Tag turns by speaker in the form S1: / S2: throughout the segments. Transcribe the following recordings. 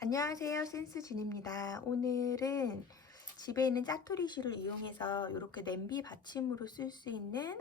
S1: 안녕하세요. 센스진입니다. 오늘은 집에 있는 짜투리 실을 이용해서 이렇게 냄비 받침으로 쓸 수 있는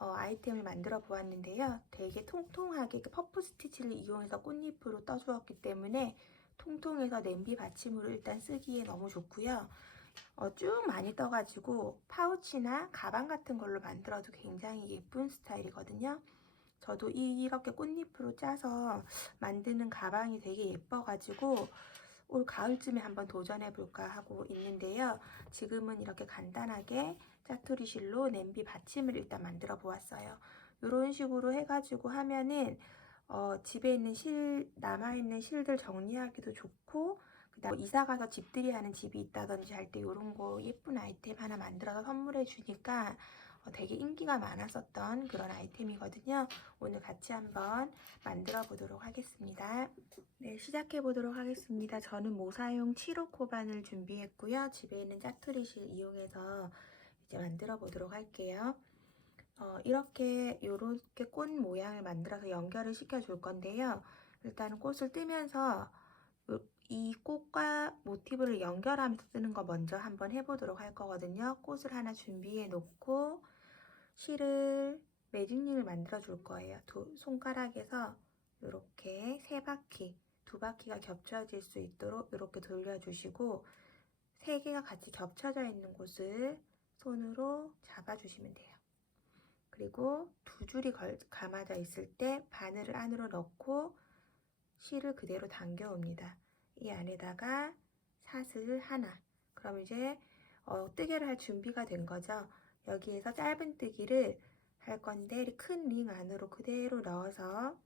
S1: 어, 아이템을 만들어 보았는데요. 되게 통통하게 그 퍼프 스티치를 이용해서 꽃잎으로 떠주었기 때문에 통통해서 냄비 받침으로 일단 쓰기에 너무 좋고요. 어, 쭉 많이 떠가지고 파우치나 가방 같은 걸로 만들어도 굉장히 예쁜 스타일이거든요. 저도 이렇게 꽃잎으로 짜서 만드는 가방이 되게 예뻐가지고 올 가을쯤에 한번 도전해볼까 하고 있는데요. 지금은 이렇게 간단하게 짜투리 실로 냄비 받침을 일단 만들어 보았어요. 이런 식으로 해가지고 하면은 어, 집에 있는 실, 남아있는 실들 정리하기도 좋고 그다음 이사 가서 집들이 하는 집이 있다든지 할 때 이런 거 예쁜 아이템 하나 만들어서 선물해 주니까 어, 되게 인기가 많았었던 그런 아이템이거든요. 오늘 같이 한번 만들어 보도록 하겠습니다. 네, 시작해 보도록 하겠습니다. 저는 모사용 7호 코반을 준비했고요. 집에 있는 짜투리실 이용해서 이제 만들어 보도록 할게요. 어, 이렇게 이렇게 꽃 모양을 만들어서 연결을 시켜 줄 건데요. 일단은 꽃을 뜨면서 이 꽃과 모티브를 연결하면서 뜨는 거 먼저 한번 해보도록 할 거거든요. 꽃을 하나 준비해 놓고 실을 매직링을 만들어 줄 거예요. 두 손가락에서 이렇게 세 바퀴, 두 바퀴가 겹쳐질 수 있도록 이렇게 돌려주시고 세 개가 같이 겹쳐져 있는 곳을 손으로 잡아주시면 돼요. 그리고 두 줄이 걸, 감아져 있을 때 바늘을 안으로 넣고 실을 그대로 당겨옵니다. 이 안에다가 사슬 하나. 그럼 이제 어, 뜨개를 할 준비가 된 거죠. 여기에서 짧은 뜨기를 할 건데 큰 링 안으로 그대로 넣어서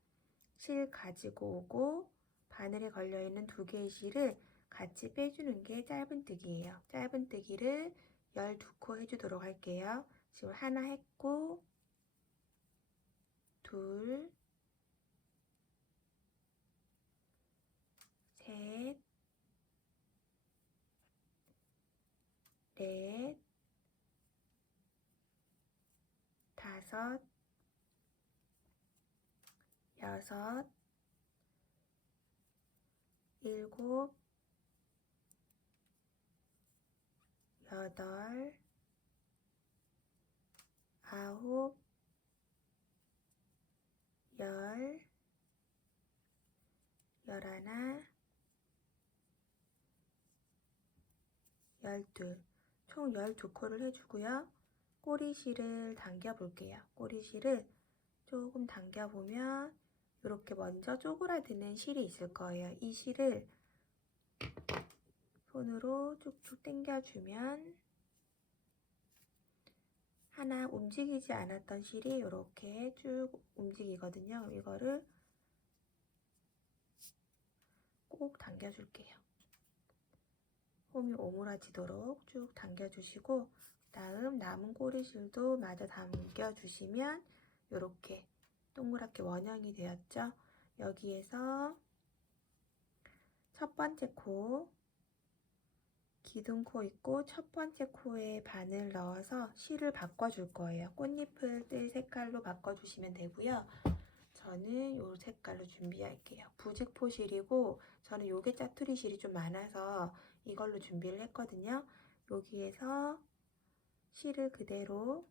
S1: 실 가지고 오고 바늘에 걸려 있는 두 개의 실을 같이 빼주는 게 짧은 뜨기예요. 짧은 뜨기를 12코 해주도록 할게요. 지금 하나 했고 둘 셋, 넷, 다섯, 여섯, 일곱, 여덟, 아홉, 열, 열하나, 열둘. 총 12코를 해주고요. 꼬리실을 당겨 볼게요. 꼬리실을 조금 당겨 보면 이렇게 먼저 쪼그라드는 실이 있을 거예요. 이 실을 손으로 쭉쭉 당겨주면 하나 움직이지 않았던 실이 이렇게 쭉 움직이거든요. 이거를 꼭 당겨줄게요. 홈이 오므라지도록 쭉 당겨주시고 다음 남은 꼬리실도 마저 당겨주시면 이렇게 동그랗게 원형이 되었죠. 여기에서 첫 번째 코 기둥코 있고 첫 번째 코에 바늘 넣어서 실을 바꿔줄 거예요. 꽃잎을 뜰 색깔로 바꿔주시면 되고요. 저는 이 색깔로 준비할게요. 부직포 실이고 저는 요게 짜투리 실이 좀 많아서 이걸로 준비를 했거든요. 여기에서 실을 그대로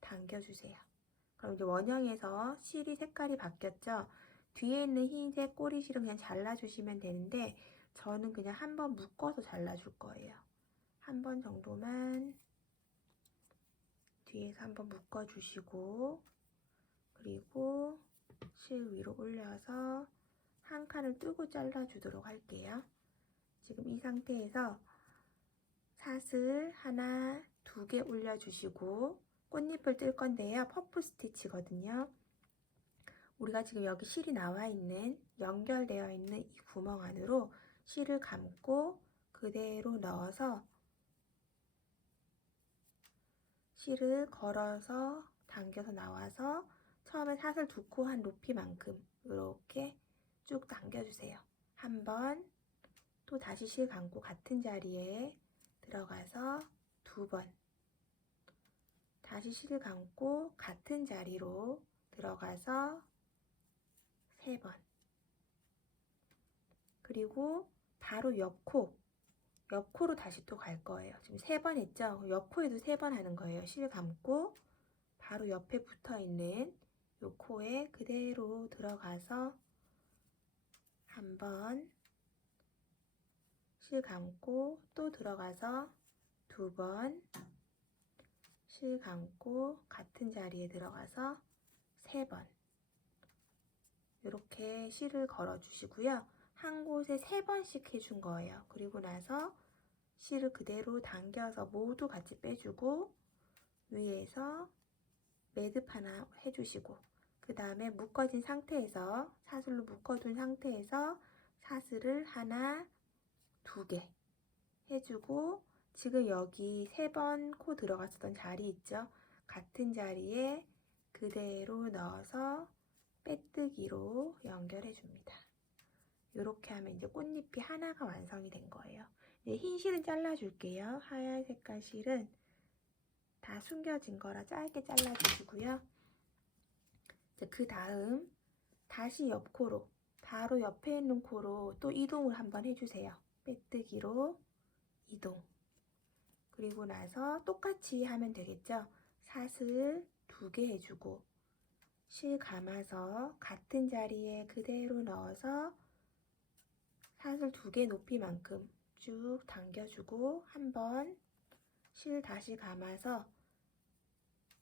S1: 당겨주세요. 그럼 이제 원형에서 실이 색깔이 바뀌었죠? 뒤에 있는 흰색 꼬리 실은 그냥 잘라주시면 되는데 저는 그냥 한 번 묶어서 잘라줄 거예요. 한 번 정도만 뒤에서 한번 묶어주시고 그리고 실 위로 올려서 한 칸을 뜨고 잘라주도록 할게요. 지금 이 상태에서 사슬 하나, 두 개 올려주시고 꽃잎을 뜰 건데요. 퍼프 스티치거든요. 우리가 지금 여기 실이 나와 있는 연결되어 있는 이 구멍 안으로 실을 감고 그대로 넣어서 실을 걸어서 당겨서 나와서 처음에 사슬 두 코 한 높이만큼 이렇게 쭉 당겨주세요. 한 번, 또 다시 실 감고 같은 자리에 들어가서 두 번, 다시 실 감고 같은 자리로 들어가서 세 번, 그리고 바로 옆코, 옆코로 다시 또 갈 거예요. 지금 세 번 했죠? 옆코에도 세 번 하는 거예요. 실 감고 바로 옆에 붙어 있는 요 코에 그대로 들어가서 한번 실 감고 또 들어가서 두 번 실 감고 같은 자리에 들어가서 세 번 이렇게 실을 걸어 주시고요. 한 곳에 세 번씩 해준 거예요. 그리고 나서 실을 그대로 당겨서 모두 같이 빼주고 위에서 매듭 하나 해주시고 그 다음에 묶어진 상태에서 사슬로 묶어둔 상태에서 사슬을 하나 두 개 해주고 지금 여기 세 번 코 들어갔었던 자리 있죠? 같은 자리에 그대로 넣어서 빼뜨기로 연결해 줍니다. 이렇게 하면 이제 꽃잎이 하나가 완성이 된 거예요. 이제 흰 실은 잘라 줄게요. 하얀 색깔 실은 다 숨겨진 거라 짧게 잘라 주시고요. 그 다음 다시 옆 코로 바로 옆에 있는 코로 또 이동을 한번 해주세요. 빼뜨기로 이동. 그리고 나서 똑같이 하면 되겠죠. 사슬 두 개 해주고 실 감아서 같은 자리에 그대로 넣어서 사슬 두 개 높이만큼 쭉 당겨주고 한번 실 다시 감아서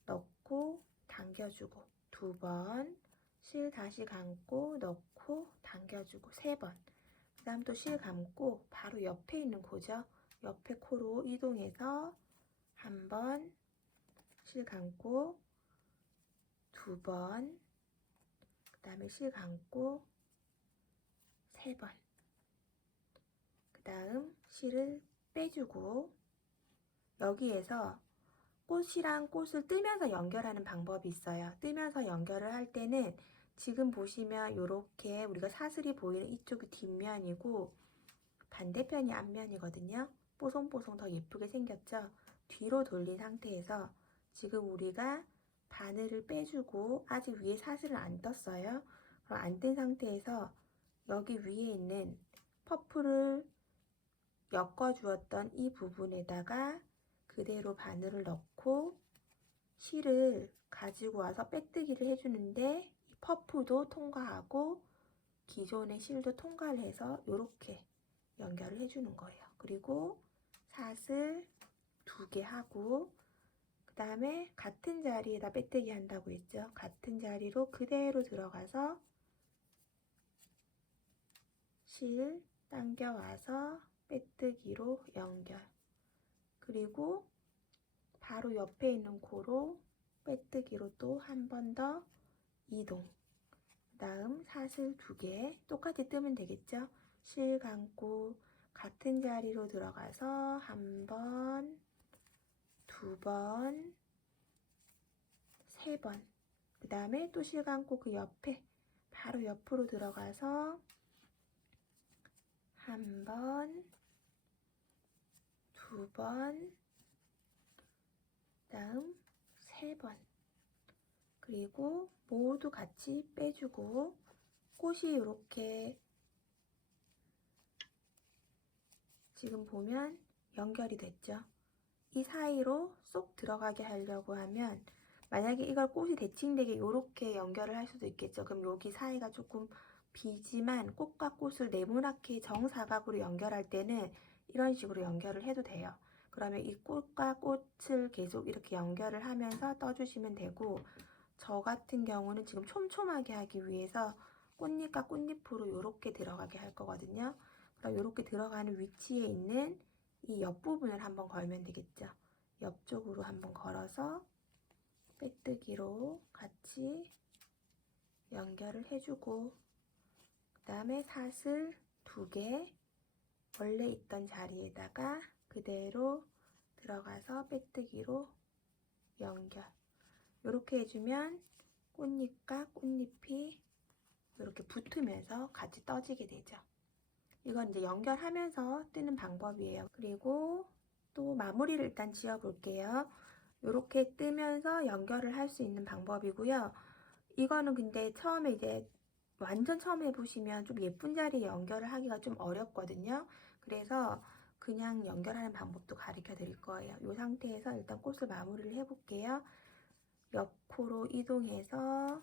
S1: 넣고 당겨주고 두 번, 실 다시 감고 넣고 당겨주고 세 번. 그 다음 또 실 감고 바로 옆에 있는 코죠. 옆에 코로 이동해서 한 번, 실 감고 두 번, 그 다음에 실 감고 세 번. 그 다음 실을 빼주고 여기에서 꽃이랑 꽃을 뜨면서 연결하는 방법이 있어요. 뜨면서 연결을 할 때는 지금 보시면 이렇게 우리가 사슬이 보이는 이쪽이 뒷면이고 반대편이 앞면이거든요. 뽀송뽀송 더 예쁘게 생겼죠? 뒤로 돌린 상태에서 지금 우리가 바늘을 빼주고 아직 위에 사슬을 안 떴어요. 그럼 안 뜬 상태에서 여기 위에 있는 퍼프를 엮어 주었던 이 부분에다가 그대로 바늘을 넣고 실을 가지고 와서 빼뜨기를 해주는데 퍼프도 통과하고 기존의 실도 통과를 해서 이렇게 연결을 해주는 거예요. 그리고 사슬 두개 하고 그 다음에 같은 자리에다 빼뜨기 한다고 했죠. 같은 자리로 그대로 들어가서 실 당겨와서 빼뜨기로 연결. 그리고 바로 옆에 있는 코로 빼뜨기로 또 한 번 더 이동. 그 다음 사슬 두 개 똑같이 뜨면 되겠죠? 실 감고 같은 자리로 들어가서 한 번, 두 번, 세 번. 그 다음에 또 실 감고 그 옆에 바로 옆으로 들어가서 한 번, 두 번, 다음 세 번. 그리고 모두 같이 빼주고 꽃이 이렇게 지금 보면 연결이 됐죠. 이 사이로 쏙 들어가게 하려고 하면 만약에 이걸 꽃이 대칭되게 이렇게 연결을 할 수도 있겠죠. 그럼 여기 사이가 조금 비지만 꽃과 꽃을 네모나게 정사각으로 연결할 때는 이런 식으로 연결을 해도 돼요. 그러면 이 꽃과 꽃을 계속 이렇게 연결을 하면서 떠주시면 되고 저 같은 경우는 지금 촘촘하게 하기 위해서 꽃잎과 꽃잎으로 이렇게 들어가게 할 거거든요. 그럼 이렇게 들어가는 위치에 있는 이 옆부분을 한번 걸면 되겠죠. 옆쪽으로 한번 걸어서 빼뜨기로 같이 연결을 해주고 그 다음에 사슬 두 개 원래 있던 자리에다가 그대로 들어가서 빼뜨기로 연결 이렇게 해주면 꽃잎과 꽃잎이 이렇게 붙으면서 같이 떠지게 되죠. 이건 이제 연결하면서 뜨는 방법이에요. 그리고 또 마무리를 일단 지어 볼게요. 이렇게 뜨면서 연결을 할 수 있는 방법이고요. 이거는 근데 처음에 이제 완전 처음 해보시면 좀 예쁜 자리에 연결을 하기가 좀 어렵거든요. 그래서 그냥 연결하는 방법도 가르쳐 드릴 거예요. 이 상태에서 일단 꽃을 마무리를 해볼게요. 옆코로 이동해서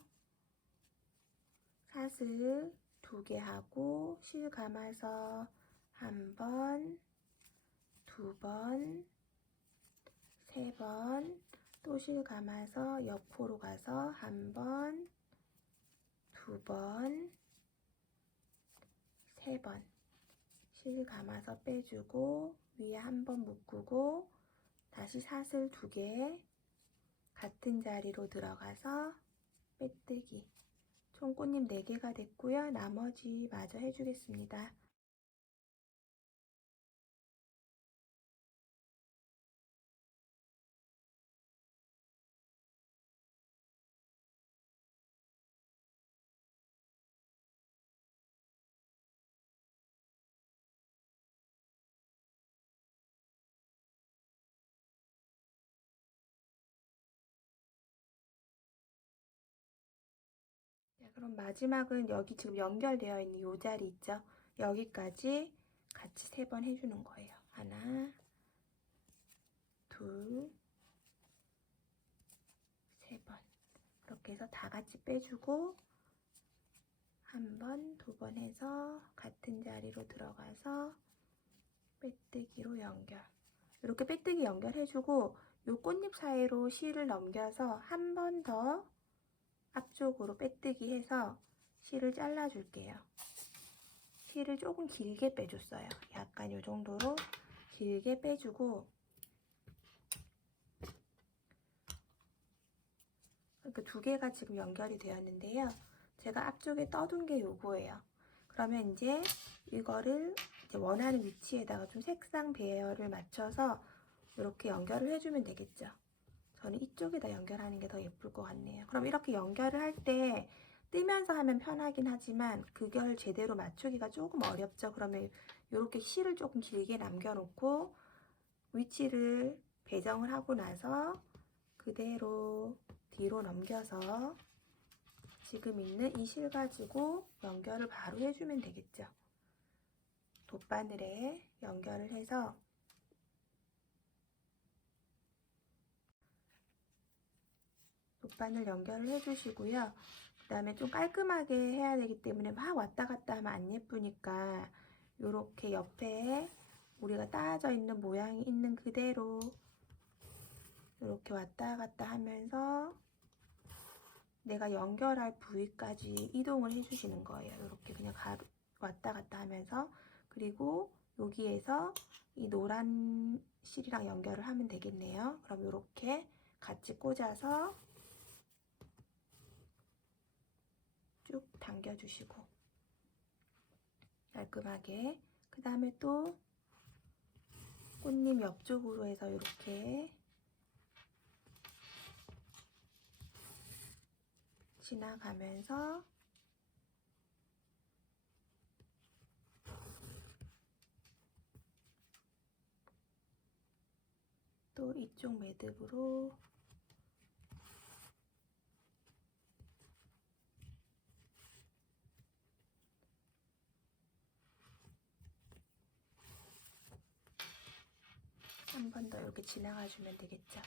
S1: 사슬 두 개 하고 실 감아서 한 번, 두 번, 세 번, 또 실 감아서 옆코로 가서 한 번, 두 번, 세 번. 실 감아서 빼주고 위에 한 번 묶고 다시 사슬 두 개 같은 자리로 들어가서 빼뜨기. 총 꽃잎 4개가 됐고요. 나머지 마저 해주겠습니다. 그럼 마지막은 여기 지금 연결되어 있는 이 자리 있죠? 여기까지 같이 세 번 해주는 거예요. 하나, 둘, 세 번. 그렇게 해서 다 같이 빼주고 한 번, 두 번 해서 같은 자리로 들어가서 빼뜨기로 연결. 이렇게 빼뜨기 연결해주고 이 꽃잎 사이로 실을 넘겨서 한 번 더 앞쪽으로 빼뜨기 해서 실을 잘라 줄게요. 실을 조금 길게 빼줬어요. 약간 이 정도로 길게 빼주고 이렇게 두 개가 지금 연결이 되었는데요. 제가 앞쪽에 떠둔 게 요거예요. 그러면 이제 이거를 이제 원하는 위치에다가 좀 색상 배열을 맞춰서 이렇게 연결을 해주면 되겠죠. 저는 이쪽에다 연결하는 게 더 예쁠 것 같네요. 그럼 이렇게 연결을 할 때 뜨면서 하면 편하긴 하지만 그걸 제대로 맞추기가 조금 어렵죠. 그러면 이렇게 실을 조금 길게 남겨놓고 위치를 배정을 하고 나서 그대로 뒤로 넘겨서 지금 있는 이 실 가지고 연결을 바로 해주면 되겠죠. 돗바늘에 연결을 해서 돗바늘 연결을 해주시고요. 그 다음에 좀 깔끔하게 해야 되기 때문에 막 왔다 갔다 하면 안 예쁘니까 이렇게 옆에 우리가 따져 있는 모양이 있는 그대로 이렇게 왔다 갔다 하면서 내가 연결할 부위까지 이동을 해주시는 거예요. 이렇게 그냥 가로 왔다 갔다 하면서 그리고 여기에서 이 노란 실이랑 연결을 하면 되겠네요. 그럼 이렇게 같이 꽂아서 쭉 당겨주시고 깔끔하게. 그 다음에 또 꽃잎 옆쪽으로 해서 이렇게 지나가면서 또 이쪽 매듭으로 한 번 더 이렇게 지나가 주면 되겠죠.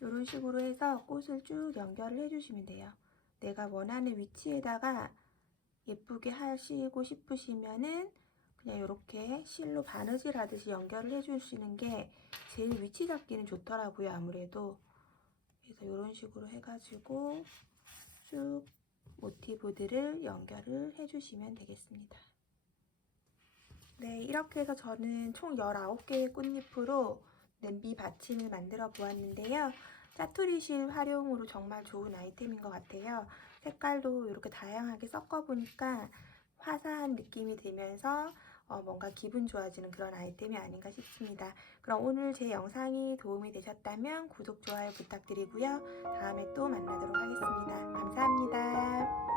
S1: 이런 식으로 해서 꽃을 쭉 연결을 해주시면 돼요. 내가 원하는 위치에다가 예쁘게 하시고 싶으시면은 그냥 이렇게 실로 바느질 하듯이 연결을 해주시는 게 제일 위치 잡기는 좋더라고요. 아무래도 그래서 이런 식으로 해가지고 쭉 모티브들을 연결을 해주시면 되겠습니다. 네, 이렇게 해서 저는 총 19개의 꽃잎으로 냄비 받침을 만들어 보았는데요. 짜투리실 활용으로 정말 좋은 아이템인 것 같아요. 색깔도 이렇게 다양하게 섞어보니까 화사한 느낌이 들면서 어, 뭔가 기분 좋아지는 그런 아이템이 아닌가 싶습니다. 그럼 오늘 제 영상이 도움이 되셨다면 구독, 좋아요 부탁드리고요. 다음에 또 만나도록 하겠습니다. 감사합니다.